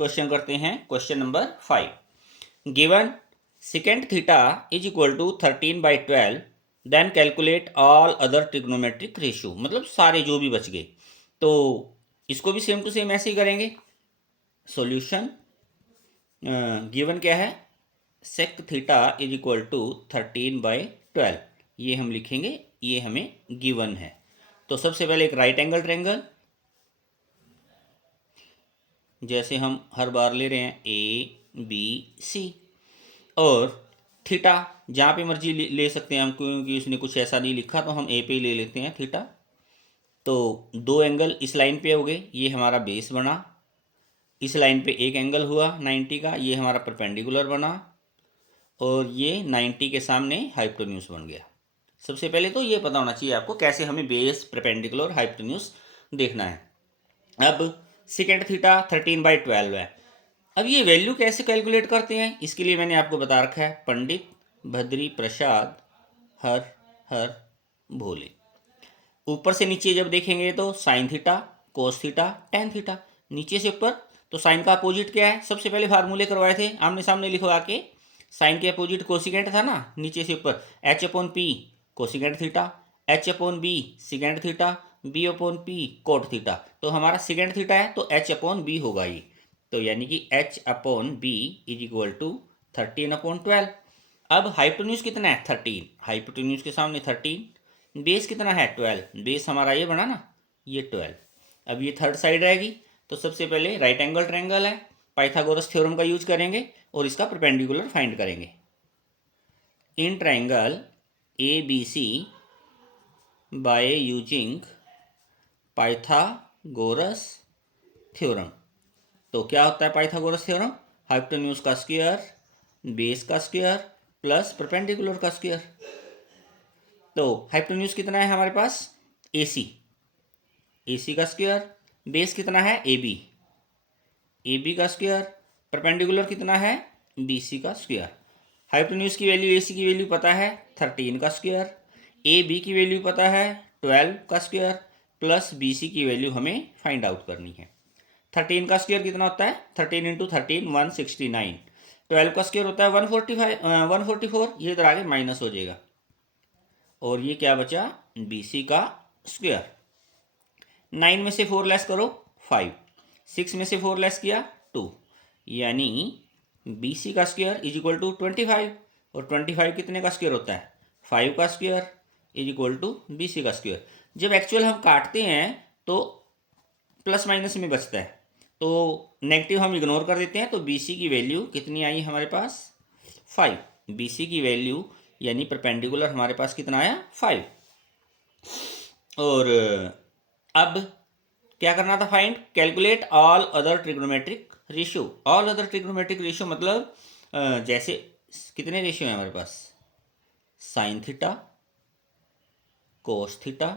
Question करते हैं, question number 5। Given second theta is equal to 13/12, then calculate all other trigonometric ratio, मतलब सारे जो भी बच गए। तो इसको भी सेम टू सेम ऐसे ही करेंगे। सॉल्यूशन गिवन क्या है, sec theta is equal to 13/12, ये हम लिखेंगे, ये हमें गिवन है। तो सबसे पहले एक राइट एंगल ट्रायंगल, जैसे हम हर बार ले रहे हैं ABC, और थीटा जहाँ पे मर्जी ले सकते हैं हम, क्योंकि उसने कुछ ऐसा नहीं लिखा तो हम ए पे ही ले लेते हैं थीटा। तो दो एंगल इस लाइन पे हो गए, ये हमारा बेस बना। इस लाइन पे एक एंगल हुआ 90 का, ये हमारा परपेंडिकुलर बना, और ये 90 के सामने हाइपोटेन्यूज बन गया। सबसे पहले तो ये पता होना चाहिए आपको कैसे हमें बेस, परपेंडिकुलर, हाइपोटेन्यूज देखना है। अब सेकेंड थीटा 13/12 है। अब ये वैल्यू कैसे कैलकुलेट करते हैं, इसके लिए मैंने आपको बता रखा है, पंडित भद्री प्रसाद हर हर भोले। ऊपर से नीचे जब देखेंगे तो sign theta, cos theta, tan theta. नीचे से ऊपर तो साइन का अपोजिट क्या है, सबसे पहले फार्मूले करवाए थे आमने सामने लिखवा के। साइन के अपोजिट कोसिकेंट था ना, नीचे से ऊपर H/P cosecant theta, H/B secant theta, B/P cot theta. तो हमारा सिकेंट थीटा है तो H/B होगा ये। तो यानी कि H/B इज इक्वल टू 13/12। अब हाइपोटेन्यूज कितना है 13, हाइपोटेन्यूज के सामने 13। बेस कितना है 12, बेस हमारा ये बना ना, ये 12। अब ये थर्ड साइड रहेगी, तो सबसे पहले राइट एंगल ट्रायंगल है, पाइथागोरस थ्योरम का यूज करेंगे और इसका परपेंडिकुलर फाइंड करेंगे। In triangle ABC by using Pythagoras theorem. तो क्या होता है पाइथागोरस थ्योरम, हाइपोटेन्यूज का स्क्वायर, बेस का स्क्वायर प्लस परपेंडिकुलर का स्क्वायर। तो हाइपोटेन्यूज कितना है हमारे पास AC, AC का स्क्वायर, बेस कितना है AB, AB का स्क्वायर, परपेंडिकुलर कितना है BC का स्क्वायर। हाइपोटेन्यूज की वैल्यू AC की वैल्यू पता है 13 का स्क्वायर, AB की वैल्यू पता है 12 का स्क्वायर, प्लस BC की वैल्यू हमें फाइंड आउट करनी है। 13 का स्क्वायर कितना होता है, 13 इंटू 13 169। 12 का स्क्वायर होता है 144, ये इधर आगे माइनस हो जाएगा, और ये क्या बचा BC का स्क्वायर। 9 में से 4 लेस करो 5, 6 में से 4 लेस किया 2, यानी BC का स्क्वायर इज इक्वल टू 25, और 25 कितने का स्क्वायर होता है 5 का square is equal to BC का स्क्वायर। जब एक्चुअल हम काटते हैं तो प्लस माइनस में बचता है, तो नेगेटिव हम इग्नोर कर देते हैं। तो BC की वैल्यू कितनी आई हमारे पास 5, BC की वैल्यू यानी परपेंडिकुलर हमारे पास कितना आया 5। और अब क्या करना था find, calculate all other trigonometric ratio. All other trigonometric ratio मतलब जैसे कितने रेशियो हैं हमारे पास, sine theta, cos theta,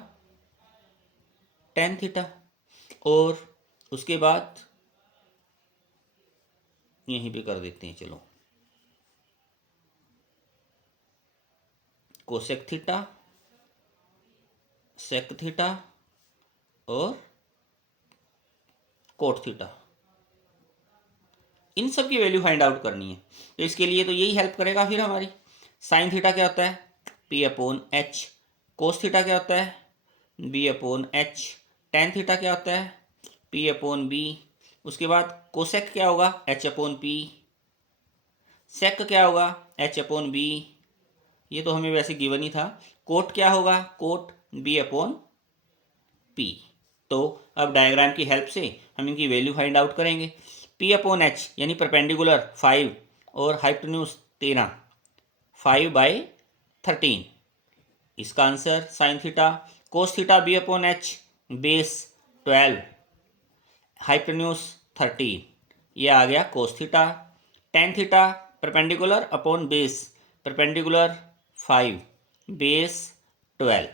tan theta, और उसके बाद यहीं पे कर देते हैं, चलो कोसेक थीटा, सेक थीटा और कोट थीटा। इन सब की वैल्यू फाइंड आउट करनी है, तो इसके लिए तो यही हेल्प करेगा फिर हमारी। साइन थीटा क्या होता है P/H, कोस थीटा क्या होता है B/H, टेन थीटा क्या होता है P/B। उसके बाद कोसेक क्या होगा H/P, सेक क्या होगा H/B, ये तो हमें वैसे गिवन ही था। कोट क्या होगा, कोट B/P। तो अब डायग्राम की हेल्प से हम इनकी वैल्यू फाइंड आउट करेंगे। P/H यानी परपेंडिकुलर 5 और हाइपोटेन्यूज 13, 5/13 इसका answer sine theta. Cos theta B/H, base 12, hypotenuse 13, ये आ गया कोस theta. Tan theta perpendicular upon base, perpendicular 5, base 12।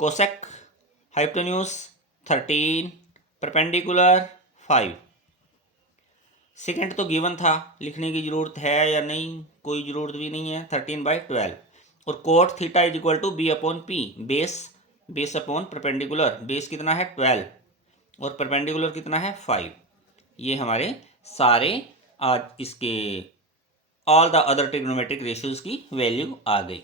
Cosec hypotenuse 13, perpendicular 5। Second तो गिवन था, लिखने की जरूरत है या नहीं, कोई ज़रूरत भी नहीं है, 13/12। और cot theta is equal to B/P, base upon perpendicular, base कितना है 12 और परपेंडिकुलर कितना है 5। ये हमारे सारे आज इसके all the other trigonometric ratios की वैल्यू आ गई।